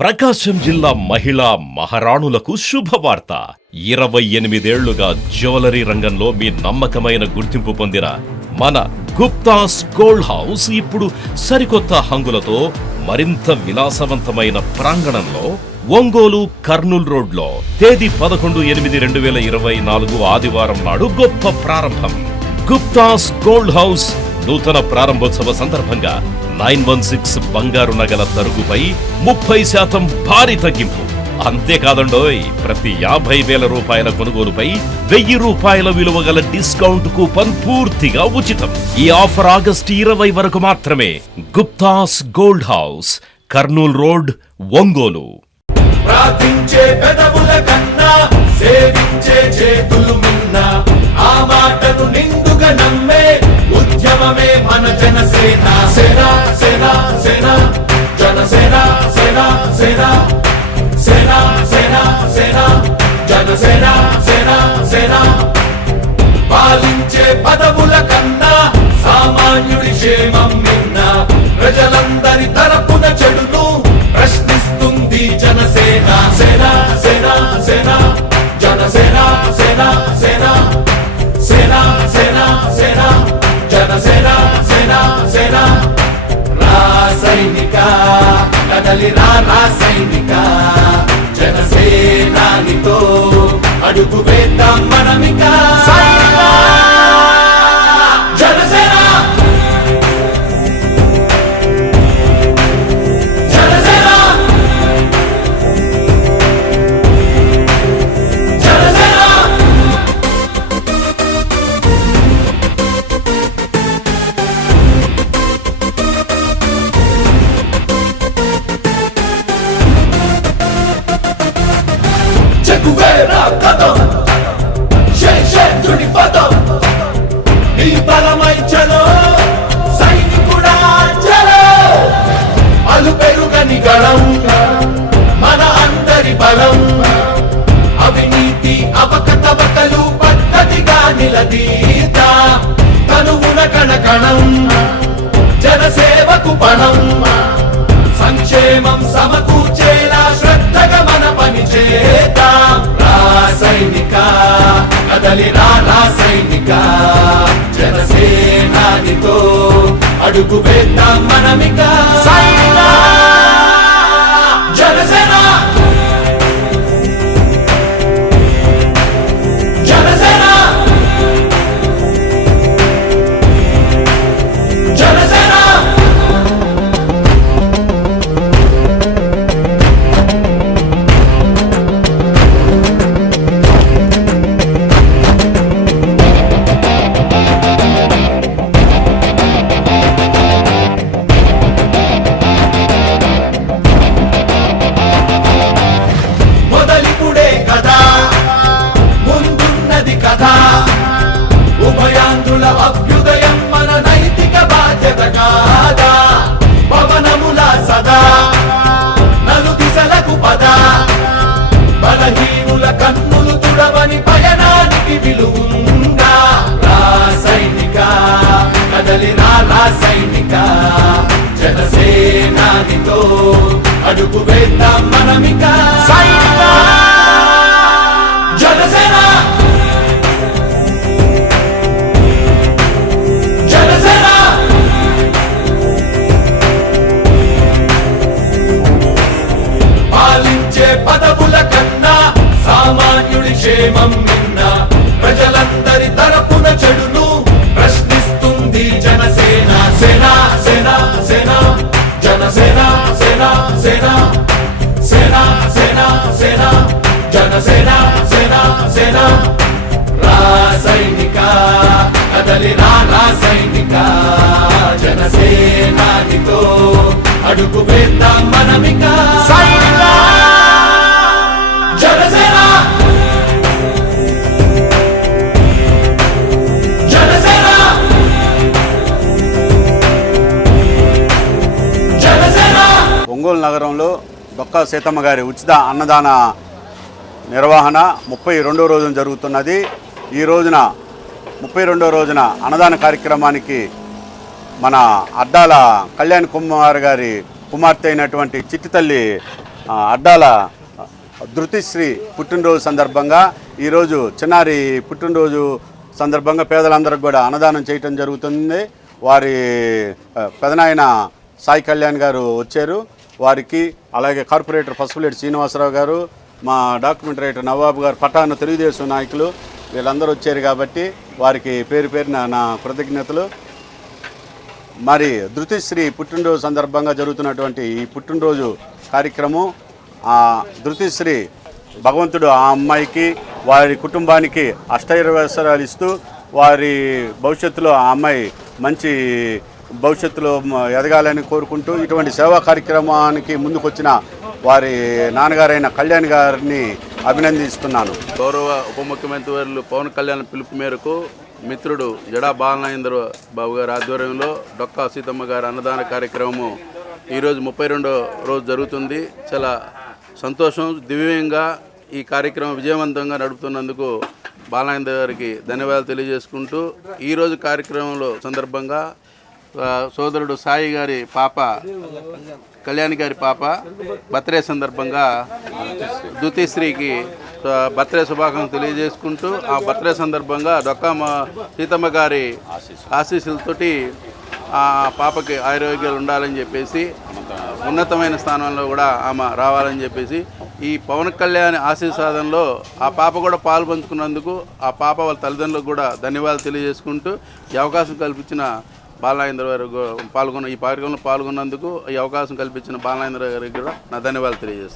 ప్రకాశం జిల్లా మహిళా మహారాణులకు శుభవార్త. 28 ఏళ్లుగా జ్యువెలరీ రంగంలో మీ నమ్మకమైన గుర్తింపు పొందిన మన గుప్తాస్ గోల్డ్ హౌస్ ఇప్పుడు సరికొత్త హంగులతో మరింత విలాసవంతమైన ప్రాంగణంలో ఒంగోలు కర్నూల్ రోడ్లో తేదీ 11/8/2024 ఆదివారం నాడు గొప్ప ప్రారంభం. గుప్తాస్ గోల్డ్ హౌస్ నూతన ప్రారంభోత్సవ సందర్భంగా 916 బంగారు నగల తరుగుపై 30% భారీ తగ్గింపు. అంతేకాదండోయ్, ప్రతి 50,000 రూపాయల కొనుగోలుపై 1000 రూపాయల విలువ గల డిస్కౌంట్ కూపన్ పూర్తిగా ఉచితం. ఈ ఆఫర్ ఆగస్టు 20 వరకు మాత్రమే. Gupta's gold house, Kurnool road, Ongole. ప్రార్థించే పెదవుల కన్నా సేవించే చేతులు మిన్నా, ఆ మాటను నిండుగా నమ్మే ఉద్యమమే మన జనసేన. సేన సేన సేన జనసేన, సేన సేన సేన సేన సేన జనసేన, సేన సేన. పాలించే పదవుల కన్నా సామాన్యుడి క్షేమం మిన్న, ప్రజలందరి తరపున చెడును ప్రశ్నిస్తుంది జనసేన. సేన సేన సేన జనసేన, సేన సేన సేన సేన సేన జనసేన, సేన సేన. రాసైనిక కదలి రాసైనిక, జనసేనానితో అడుగు వేద్దాం మనమిక. జనసేన చెగువేరా కథం, శేషేంద్రుడి పదం, నీ బలమై చలో సైనికుడా చలో. అలు పెరుగని గళం మన అందరి బలం, అవినీతి అవకతవకలు పద్ధతిగా నిలదీత, తనువున కణకణం జనసేవకు పణం, సంక్షేమం సమకూర్చేలా శ్రద్ధగా మన పని చేద్దాం. రాసైనిక కదలి రాసైనిక, జనసేనానితో అడుగు వేద్దాం మనమిక. జనసేన జనసేన జనసేన. ఉభయాంధ్రుల అభ్యుదయం మన నైతిక బాధ్యత కాదా? పవనముల సదా నలు దిశలకు పద, బలహీనుల కన్నులు తుడవని పయనానికి విలువుందా. రాసైనిక కదలి రాసైనిక, జనసేనానితో అడుగు వేద్దాం మనమిక. జనసేన పదవుల కన్నా సామాన్యుడి క్షేమం మిన్న, ప్రజలందరి తరపున చెడును ప్రశ్నిస్తుంది జనసేన. సేన సేన సేన జనసేన, సేన సేన సేన సేన సేన జనసేన, సేన సేన. రాసైనిక కదలి రాసైనిక, జనసేనానితో అడుగు వేద్దాం మనమిక. జనసేన జనసేన జనసేన. ఒంగోలు నగరంలో డొక్కా సీతమ్మ గారి ఉచిత అన్నదాన నిర్వహణ 32వ రోజున జరుగుతున్నది. ఈ రోజున 32వ రోజున అన్నదాన కార్యక్రమానికి మన అడ్డాల కళ్యాణ్ కుమార్ గారి కుమార్తె అయినటువంటి చిట్టితల్లి అడ్డాల ధృతిశ్రీ పుట్టినరోజు సందర్భంగా ఈరోజు చిన్నారి పుట్టినరోజు సందర్భంగా పేదలందరికీ కూడా అన్నదానం చేయటం జరుగుతుంది. వారి పెదనాయన సాయి కళ్యాణ్ గారు వచ్చారు. వారికి అలాగే కార్పొరేటర్ పసుపులేటి శ్రీనివాసరావు గారు, మా డాక్యుమెంట్ రైటర్ నవాబు గారు, పటాను తెలుగుదేశం నాయకులు వీళ్ళందరూ వచ్చారు కాబట్టి వారికి పేరు పేరున నా కృతజ్ఞతలు. మరి ధృతిశ్రీ పుట్టినరోజు సందర్భంగా జరుగుతున్నటువంటి ఈ పుట్టినరోజు కార్యక్రమం ధృతిశ్రీ భగవంతుడు ఆ అమ్మాయికి వారి కుటుంబానికి అష్టైర్వసరాలు ఇస్తూ వారి భవిష్యత్తులో ఆ అమ్మాయి మంచి భవిష్యత్తులో ఎదగాలని కోరుకుంటూ ఇటువంటి సేవా కార్యక్రమానికి ముందుకొచ్చిన వారి నాన్నగారైన కళ్యాణ్ గారిని అభినందిస్తున్నాను. గౌరవ ఉప ముఖ్యమంత్రి వర్యులు పవన్ కళ్యాణ్ పిలుపు మేరకు మిత్రుడు జడా బాలనాగేంద్ర బాబు గారి ఆధ్వర్యంలో డొక్కా సీతమ్మ గారి అన్నదాన కార్యక్రమము ఈరోజు 32వ రోజు జరుగుతుంది. చాలా సంతోషం, దివ్యంగా ఈ కార్యక్రమం విజయవంతంగా నడుపుతున్నందుకు బాలనాగేంద్ర గారికి ధన్యవాదాలు తెలియజేసుకుంటూ ఈరోజు కార్యక్రమంలో సందర్భంగా సోదరుడు సాయి గారి పాప కళ్యాణి గారి పాప బర్త్డే సందర్భంగా ధృతిశ్రీకి బర్త్డే శుభాకాంక్షలు తెలియజేసుకుంటూ ఆ బర్త్డే సందర్భంగా డొక్కా సీతమ్మ గారి ఆశీస్సులతోటి ఆ పాపకి ఆరోగ్యాలు ఉండాలని చెప్పేసి ఉన్నతమైన స్థానంలో కూడా ఆమె రావాలని చెప్పేసి ఈ పవన్ కళ్యాణ్ ఆశీర్వాదంలో ఆ పాప కూడా పాలు పంచుకున్నందుకు ఆ పాప వాళ్ళ తల్లిదండ్రులకు కూడా ధన్యవాదాలు తెలియజేసుకుంటూ ఈ అవకాశం కల్పించిన బాలనాగేంద్ర గారు ఈ కార్యక్రమంలో పాల్గొన్నందుకు ఈ అవకాశం కల్పించిన బాలనాగేంద్ర గారికి కూడా నా ధన్యవాదాలు తెలియజేస్తున్నాను.